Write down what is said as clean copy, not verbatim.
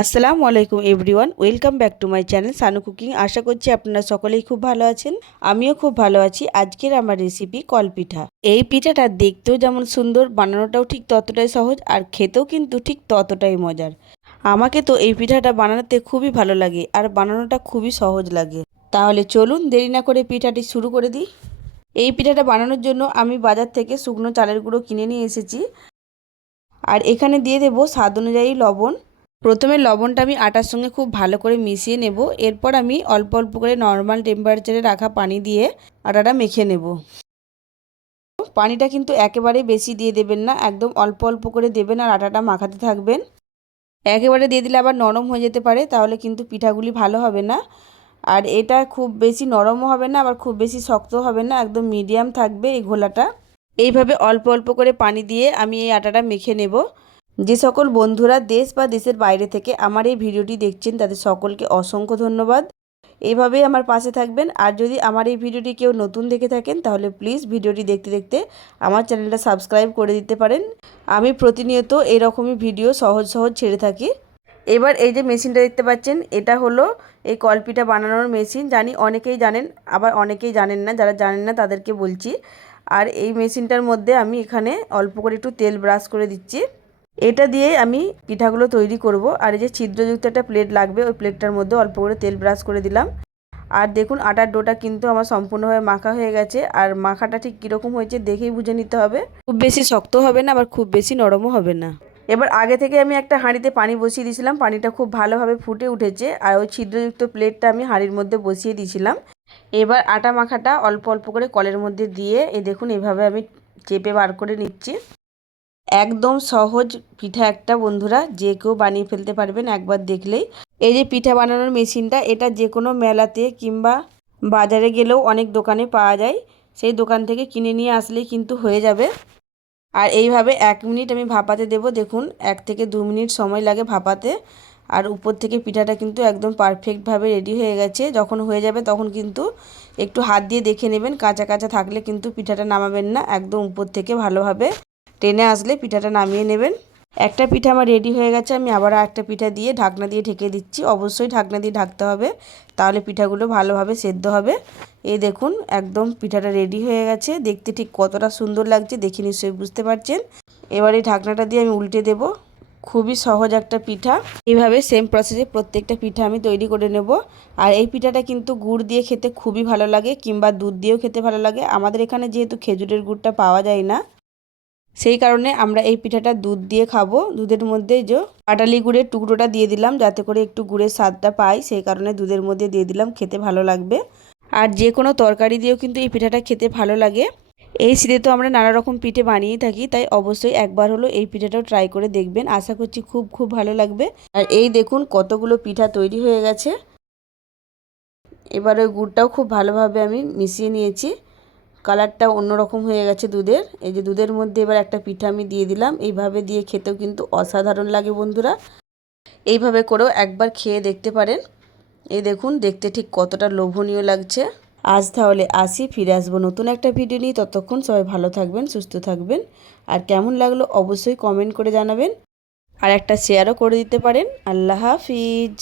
আসসালামু আলাইকুম everyone, welcome back to my channel Sanu cooking. আশা করছি আপনারা সকলেই খুব ভালো আছেন। আমিও খুব ভালো আছি। আজকের আমার রেসিপি কলপিঠা। এই পিঠাটা দেখতেও যেমন সুন্দর, বানানোটাও ঠিক ততটাই সহজ, আর খেতেও কিন্তু ঠিক ততটাই মজার। আমাকে তো এই পিঠাটা বানানোতে খুবই ভালো লাগে, আর বানানোটা খুবই সহজ লাগে। তাহলে চলুন দেরি না করে পিঠাটি শুরু করে দিই। এই পিঠাটা বানানোর জন্য আমি বাজার থেকে শুকনো চালের গুঁড়ো কিনে নিয়ে এসেছি, আর এখানে দিয়ে দেবো স্বাদ অনুযায়ী লবণ। প্রথমে লবণটা আমি আটার সঙ্গে খুব ভালো করে মিশিয়ে নেব। এরপর আমি অল্প অল্প করে নর্মাল টেম্পারেচারে রাখা পানি দিয়ে আটাটা মেখে নেব। পানিটা কিন্তু একেবারে বেশি দিয়ে দেবেন না, একদম অল্প অল্প করে দেবেন আর আটাটা মাখাতে থাকবেন। একেবারে দিয়ে দিলে আবার নরম হয়ে যেতে পারে, তাহলে কিন্তু পিঠাগুলি ভালো হবে না। আর এটা খুব বেশি নরমও হবে না, আবার খুব বেশি শক্ত হবে না, একদম মিডিয়াম থাকবে এই ঘোলাটা। এইভাবে অল্প অল্প করে পানি দিয়ে আমি এই আটাটা মেখে নেব। যে সকল বন্ধুরা দেশ বা দেশের বাইরে থেকে আমার এই ভিডিওটি দেখছেন তাদের সকলকে অসংখ্য ধন্যবাদ। এইভাবেই আমার পাশে থাকবেন। আর যদি আমার এই ভিডিওটি কেউ নতুন দেখে থাকেন তাহলে প্লিজ ভিডিওটি দেখতে দেখতে আমার চ্যানেলটা সাবস্ক্রাইব করে দিতে পারেন। আমি প্রতিনিয়ত এরকমই ভিডিও সহজ সহজ ছেড়ে থাকি। এবার এই যে মেশিনটা দেখতে পাচ্ছেন, এটা হলো এই কলপিঠা বানানোর মেশিন। জানি অনেকেই জানেন, আবার অনেকেই জানেন না। যারা জানেন না তাদেরকে বলছি। আর এই মেশিনটার মধ্যে আমি এখানে অল্প করে একটু তেল ব্রাশ করে দিচ্ছি। এটা দিয়ে আমি পিঠাগুলো তৈরি করব। আর এই যে ছিদ্রযুক্ত একটা প্লেট লাগবে, ওই প্লেটটার মধ্যে অল্প করে তেল ব্রাশ করে দিলাম। আর দেখুন আটার ডোটা কিন্তু আমার সম্পূর্ণভাবে মাখা হয়ে গেছে। আর মাখাটা ঠিক কীরকম হয়েছে দেখেই বুঝে নিতে হবে। খুব বেশি শক্ত হবে না, আবার খুব বেশি নরমও হবে না। এবার আগে থেকে আমি একটা হাঁড়িতে পানি বসিয়ে দিয়েছিলাম। পানিটা খুব ভালোভাবে ফুটে উঠেছে, আর ওই ছিদ্রযুক্ত প্লেটটা আমি হাঁড়ির মধ্যে বসিয়ে দিয়েছিলাম। এবার আটা মাখাটা অল্প অল্প করে কলের মধ্যে দিয়ে দেখুন এভাবে আমি চেপে বার করে নিচ্ছি। একদম সহজ পিঠা একটা বন্ধুরা, যে কেউ বানিয়ে ফেলতে পারবেন একবার দেখলেই। এই যে পিঠা বানানোর মেশিনটা, এটা যে কোনো মেলাতে কিংবা বাজারে গেলেও অনেক দোকানে পাওয়া যায়। সেই দোকান থেকে কিনে নিয়ে আসলেই কিন্তু হয়ে যাবে। আর এইভাবে 1 মিনিট আমি ভাপাতে দেব। দেখুন 1 থেকে 2 মিনিট সময় লাগে ভাপাতে। আর উপর থেকে পিঠাটা কিন্তু একদম পারফেক্টভাবে রেডি হয়ে গেছে। যখন হয়ে যাবে তখন কিন্তু একটু হাত দিয়ে দেখে নেবেন, কাঁচা কাঁচা থাকলে কিন্তু পিঠাটা নামাবেন না। একদম উপর থেকে ভালোভাবে টেনে আসলে পিঠাটা নামিয়ে নেবেন। একটা পিঠা আমার রেডি হয়ে গেছে। আমি আবার একটা পিঠা দিয়ে ঢাকনা দিয়ে ঢেকে দিচ্ছি। অবশ্যই ঢাকনা দিয়ে ঢাকতে হবে, তাহলে পিঠাগুলো ভালোভাবে সেদ্ধ হবে। এই দেখুন একদম পিঠাটা রেডি হয়ে গেছে। দেখতে ঠিক কতটা সুন্দর লাগছে দেখে নিশ্চয়ই বুঝতে পারছেন। এবার এই ঢাকনাটা দিয়ে আমি উল্টে দেব। খুবই সহজ একটা পিঠা। এইভাবে সেম প্রসেসে প্রত্যেকটা পিঠা আমি তৈরি করে নেব। আর এই পিঠাটা কিন্তু গুড় দিয়ে খেতে খুবই ভালো লাগে, কিংবা দুধ দিয়েও খেতে ভালো লাগে। আমাদের এখানে যেহেতু খেজুরের গুড়টা পাওয়া যায় না, সেই কারণে আমরা এই পিঠাটা দুধ দিয়ে খাবো। দুধের মধ্যে যে পাটালি গুড়ের টুকরোটা দিয়ে দিলাম, যাতে করে একটু গুড়ের স্বাদটা পাই, সেই কারণে দুধের মধ্যে দিয়ে দিলাম। খেতে ভালো লাগবে। আর যে কোনো তরকারি দিয়েও কিন্তু এই পিঠাটা খেতে ভালো লাগে। এই শীতে তো আমরা নানা রকম পিঠে বানিয়েই থাকি, তাই অবশ্যই একবার হলো এই পিঠাটাও ট্রাই করে দেখবেন। আশা করছি খুব খুব ভালো লাগবে। আর এই দেখুন কতগুলো পিঠা তৈরি হয়ে গেছে। এবার ওই গুড়টাও খুব ভালোভাবে আমি মিশিয়ে নিয়েছি। কালারটা অন্যরকম হয়ে গেছে দুধের। এই যে দুধের মধ্যে এবার একটা পিঠা আমি দিয়ে দিলাম। এইভাবে দিয়ে খেতেও কিন্তু অসাধারণ লাগে বন্ধুরা। এইভাবে করেও একবার খেয়ে দেখতে পারেন। এই দেখুন দেখতে ঠিক কতটা লোভনীয় লাগছে। আজ তাহলে আসি, ফিরে আসবো নতুন একটা ভিডিও নিয়ে। ততক্ষণ সবাই ভালো থাকবেন, সুস্থ থাকবেন। আর কেমন লাগলো অবশ্যই কমেন্ট করে জানাবেন, আর একটা শেয়ারও করে দিতে পারেন। আল্লাহ হাফিজ।